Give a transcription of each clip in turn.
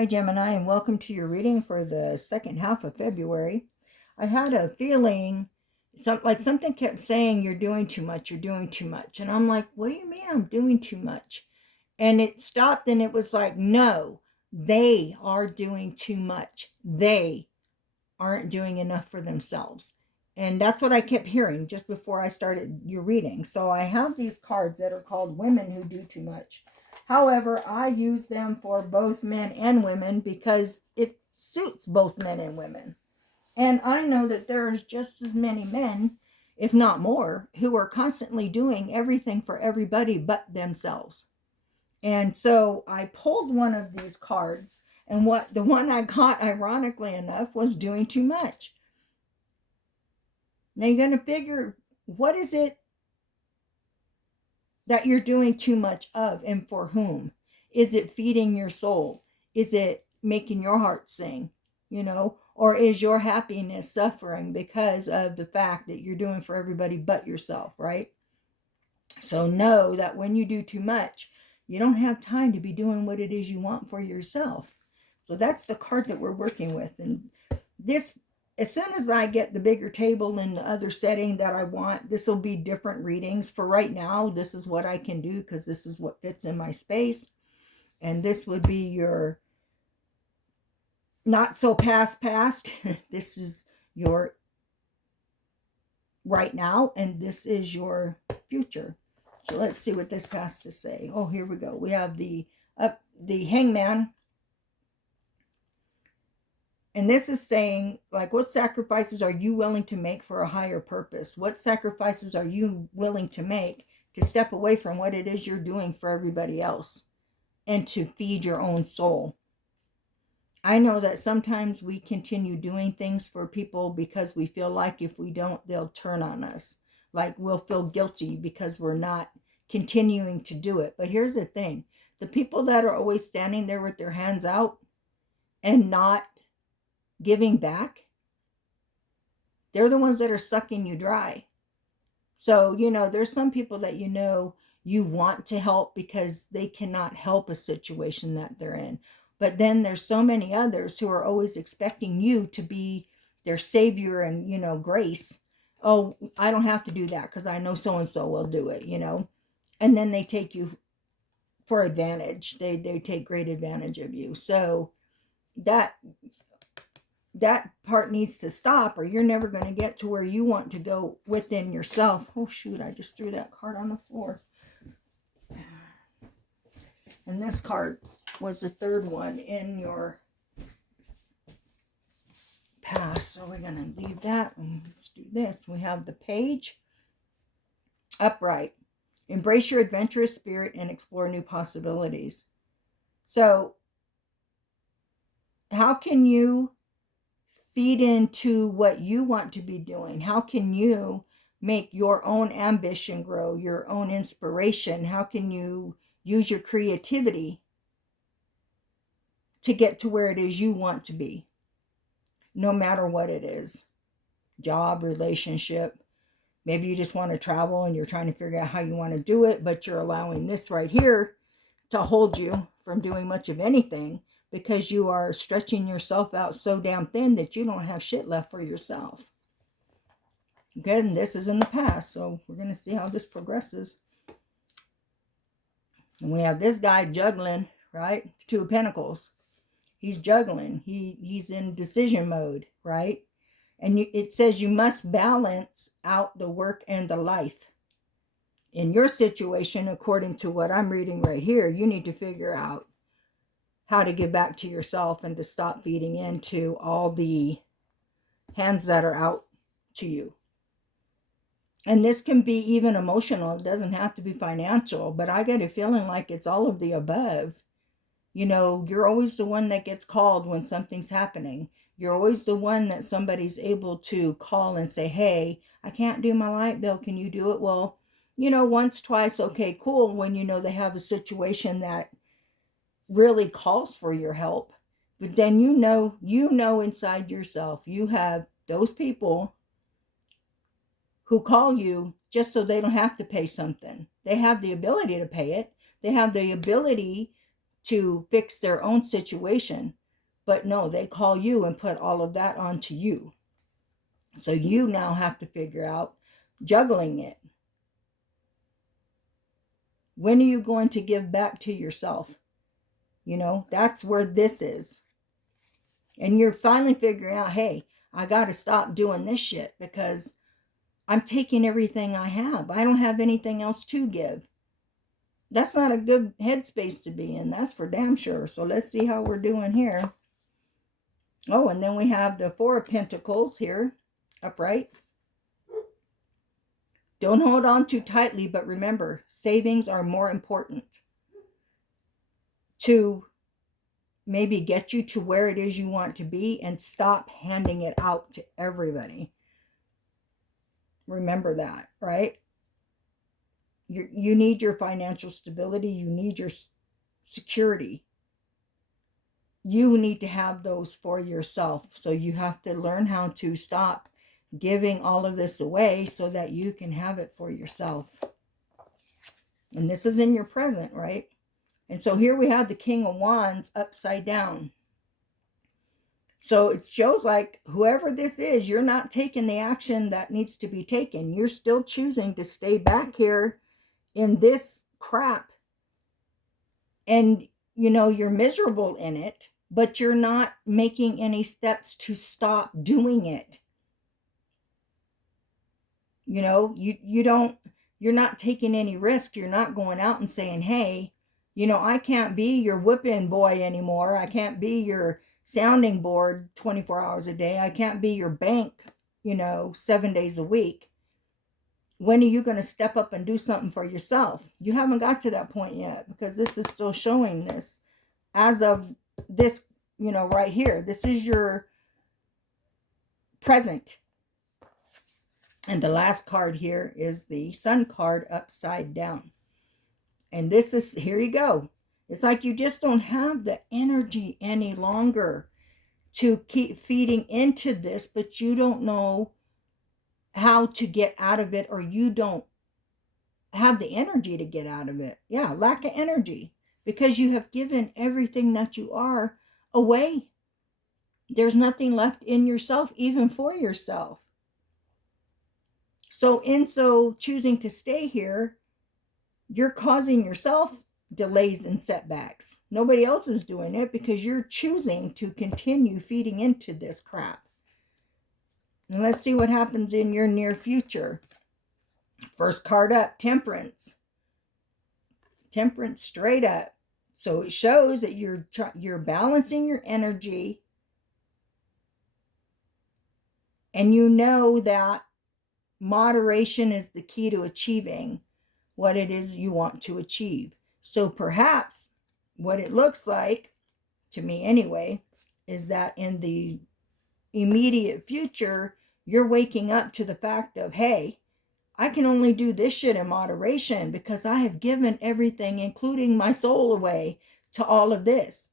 Hi, Gemini, and welcome to your reading for the second half of February. I had a feeling, something kept saying, you're doing too much, you're doing too much. And I'm like, what do you mean I'm doing too much? And it stopped and it was like, no, they are doing too much. They aren't doing enough for themselves. And that's what I kept hearing just before I started your reading. So I have these cards that are called Women Who Do Too Much. However, I use them for both men and women because it suits both men and women. And I know that there's just as many men, if not more, who are constantly doing everything for everybody but themselves. And so I pulled one of these cards, and what the one I got, ironically enough, was doing too much. Now you're going to figure, what is it that you're doing too much of, and for whom? Is it feeding your soul? Is it making your heart sing? Or is your happiness suffering because of the fact that you're doing for everybody but yourself, right? So know that when you do too much, you don't have time to be doing what it is you want for yourself. So that's the card that we're working with. And this, as soon as I get the bigger table in the other setting that I want, this will be different readings. For right now, this is what I can do because this is what fits in my space. And this would be your not so past. This is your right now, and this is your future. So let's see what this has to say. Oh, here we go. We have the Hangman. And this is saying, like, what sacrifices are you willing to make for a higher purpose? What sacrifices are you willing to make to step away from what it is you're doing for everybody else and to feed your own soul? I know that sometimes we continue doing things for people because we feel like if we don't, they'll turn on us. Like we'll feel guilty because we're not continuing to do it. But here's the thing. The people that are always standing there with their hands out and not giving back, they're the ones that are sucking you dry. So, there's some people that you want to help because they cannot help a situation that they're in. But then there's so many others who are always expecting you to be their savior and, grace. Oh, I don't have to do that because I know so-and-so will do it, And then they take you for advantage. They take great advantage of you. So that part needs to stop, or you're never going to get to where you want to go within yourself. Oh shoot, I just threw that card on the floor. And this card was the third one in your past. So we're going to leave that and let's do this. We have the Page. Upright. Embrace your adventurous spirit and explore new possibilities. So how can you feed into what you want to be doing? How can you make your own ambition grow, your own inspiration? How can you use your creativity to get to where it is you want to be, no matter what it is? Job, relationship. Maybe you just want to travel and you're trying to figure out how you want to do it, but you're allowing this right here to hold you from doing much of anything because you are stretching yourself out so damn thin that you don't have shit left for yourself. Good, and this is in the past, so we're going to see how this progresses. And we have this guy juggling, right? Two of Pentacles. He's juggling. He's in decision mode, right? And it says you must balance out the work and the life. In your situation, according to what I'm reading right here, you need to figure out how to give back to yourself and to stop feeding into all the hands that are out to you. And this can be even emotional. It doesn't have to be financial, but I get a feeling like it's all of the above. You're always the one that gets called when something's happening. You're always the one that somebody's able to call and say, hey, I can't do my light bill. Can you do it? Well, once, twice, okay, cool. When they have a situation that really calls for your help. But then you know inside yourself, you have those people who call you just so they don't have to pay something. They have the ability to pay it. They have the ability to fix their own situation. But no, they call you and put all of that onto you. So you now have to figure out juggling it. When are you going to give back to yourself? You know, that's where this is. And you're finally figuring out, hey, I got to stop doing this shit because I'm taking everything I have. I don't have anything else to give. That's not a good headspace to be in. That's for damn sure. So let's see how we're doing here. Oh, and then we have the Four of Pentacles here, upright. Don't hold on too tightly, but remember, savings are more important to maybe get you to where it is you want to be, and stop handing it out to everybody. Remember that, right? You need your financial stability. You need your security. You need to have those for yourself. So you have to learn how to stop giving all of this away so that you can have it for yourself. And this is in your present, right? And so here we have the King of Wands upside down. So it shows like whoever this is, you're not taking the action that needs to be taken. You're still choosing to stay back here in this crap. And, you know, you're miserable in it, but you're not making any steps to stop doing it. You know, you're not taking any risk. You're not going out and saying, hey, you know, I can't be your whipping boy anymore. I can't be your sounding board 24 hours a day. I can't be your bank, you know, 7 days a week. When are you going to step up and do something for yourself? You haven't got to that point yet, because this is still showing this as of this, you know, right here. This is your present. And the last card here is the Sun card upside down. And this is, here you go. It's like you just don't have the energy any longer to keep feeding into this, but you don't know how to get out of it, or you don't have the energy to get out of it. Yeah, lack of energy, because you have given everything that you are away. There's nothing left in yourself, even for yourself. So in so choosing to stay here, you're causing yourself delays and setbacks. Nobody else is doing it, because you're choosing to continue feeding into this crap. And let's see what happens in your near future. First card up, Temperance. Temperance straight up. So it shows that you're balancing your energy, and you know that moderation is the key to achieving what it is you want to achieve. So perhaps what it looks like, to me anyway, is that in the immediate future, you're waking up to the fact of, hey, I can only do this shit in moderation because I have given everything, including my soul, away to all of this.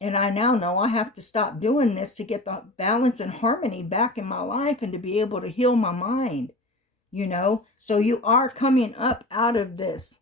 And I now know I have to stop doing this to get the balance and harmony back in my life, and to be able to heal my mind, you know? So you are coming up out of this.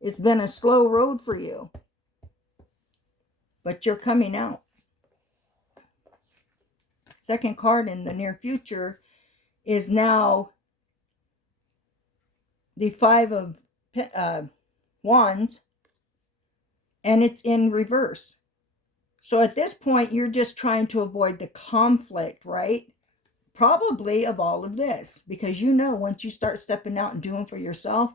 It's been a slow road for you, but you're coming out. Second card in the near future is now the Five of Wands, and it's in reverse. So at this point, you're just trying to avoid the conflict, right? Probably of all of this, because you know once you start stepping out and doing for yourself,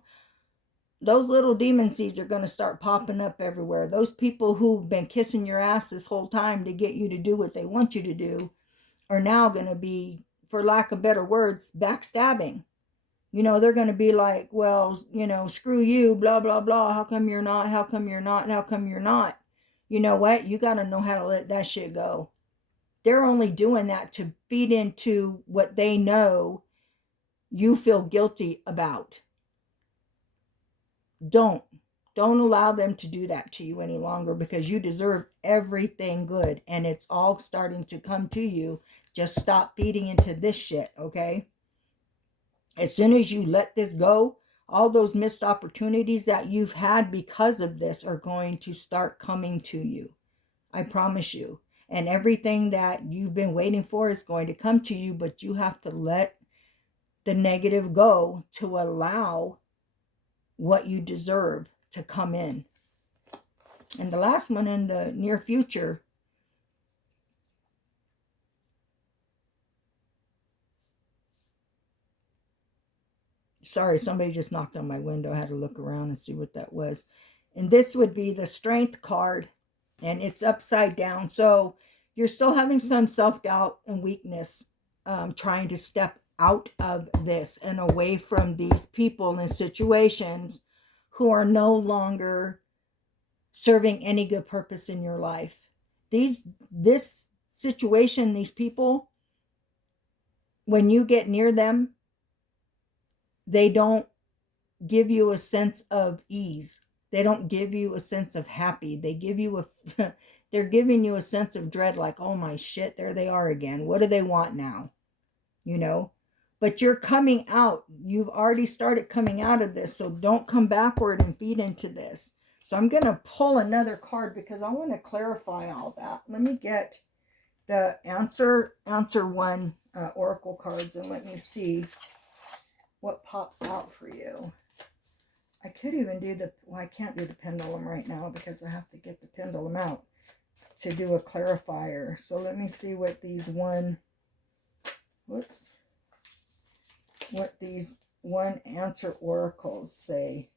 those little demon seeds are going to start popping up everywhere. Those people who've been kissing your ass this whole time to get you to do what they want you to do are now going to be, for lack of better words, backstabbing. You know, they're going to be like, well, you know, screw you, blah, blah, blah. How come you're not? How come you're not? How come you're not? You know what? You got to know how to let that shit go. They're only doing that to feed into what they know you feel guilty about. Don't allow them to do that to you any longer, because you deserve everything good, and it's all starting to come to you. Just stop feeding into this shit, okay? As soon as you let this go, All those missed opportunities that you've had because of this are going to start coming to you. I promise you. And everything that you've been waiting for is going to come to you, but you have to let the negative go to allow what you deserve to come in. And the last one, in the near future, sorry, somebody just knocked on my window. I had to look around and see what that was. And this would be the Strength card, and it's upside down. So you're still having some self-doubt and weakness, trying to step out of this and away from these people and situations who are no longer serving any good purpose in your life. This situation, these people, when you get near them, they don't give you a sense of ease. They don't give you a sense of happy. They give you a they're giving you a sense of dread, like, oh my shit, there they are again. What do they want now? You know? But you're coming out. You've already started coming out of this, so don't come backward and feed into this. So I'm going to pull another card because I want to clarify all that. Let me get the answer one oracle cards, and let me see what pops out for you. I could even do well, I can't do the pendulum right now because I have to get the pendulum out to do a clarifier. So let me see what these one answer oracles say.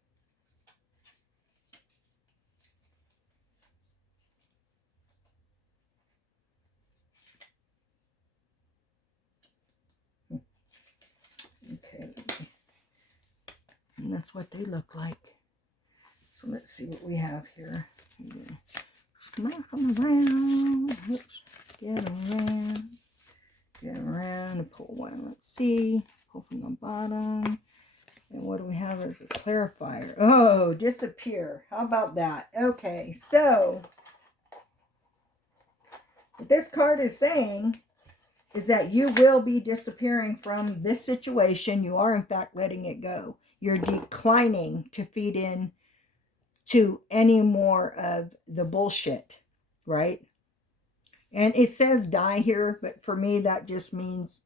Okay. And that's what they look like. So let's see what we have here. Come around. Oops. Get around and pull one. Let's see. Pull from the bottom. And what do we have as a clarifier? Oh, disappear. How about that? Okay, so what this card is saying is that you will be disappearing from this situation. You are, in fact, letting it go. You're declining to feed in to any more of the bullshit, right? And it says die here, but for me, that just means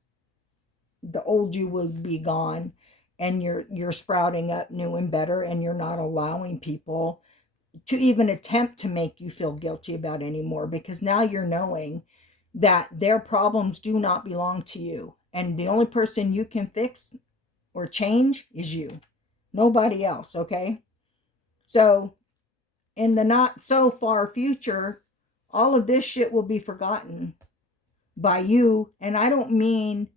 the old you will be gone, and you're sprouting up new and better, and you're not allowing people to even attempt to make you feel guilty about anymore, because now you're knowing that their problems do not belong to you, and the only person you can fix or change is you, nobody else. Okay, so in the not so far future, all of this shit will be forgotten by you. And I don't mean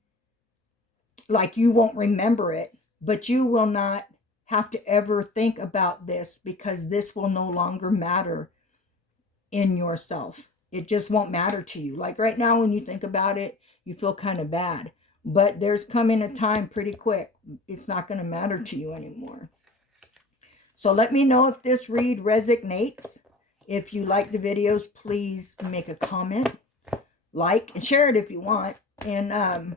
like you won't remember it, but you will not have to ever think about this, because this will no longer matter in yourself. It just won't matter to you. Like right now, when you think about it, you feel kind of bad, but there's coming a time pretty quick it's not going to matter to you anymore. So let me know if this read resonates. If you like the videos, please make a comment, like, and share it if you want. And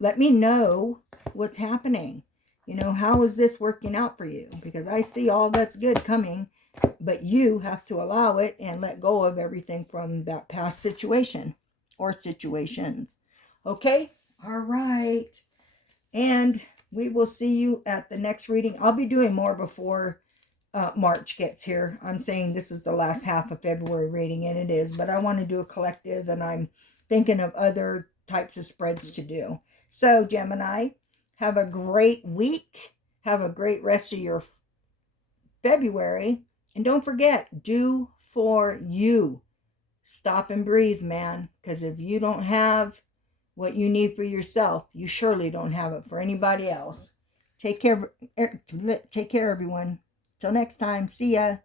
let me know what's happening. You know, how is this working out for you? Because I see all that's good coming, but you have to allow it and let go of everything from that past situation or situations. Okay? All right. And we will see you at the next reading. I'll be doing more before March gets here. I'm saying this is the last half of February reading, and it is, but I want to do a collective, and I'm thinking of other types of spreads to do. So, Gemini, have a great week. Have a great rest of your February. And don't forget, do for you. Stop and breathe, man. Because if you don't have what you need for yourself, you surely don't have it for anybody else. Take care, everyone. Till next time. See ya.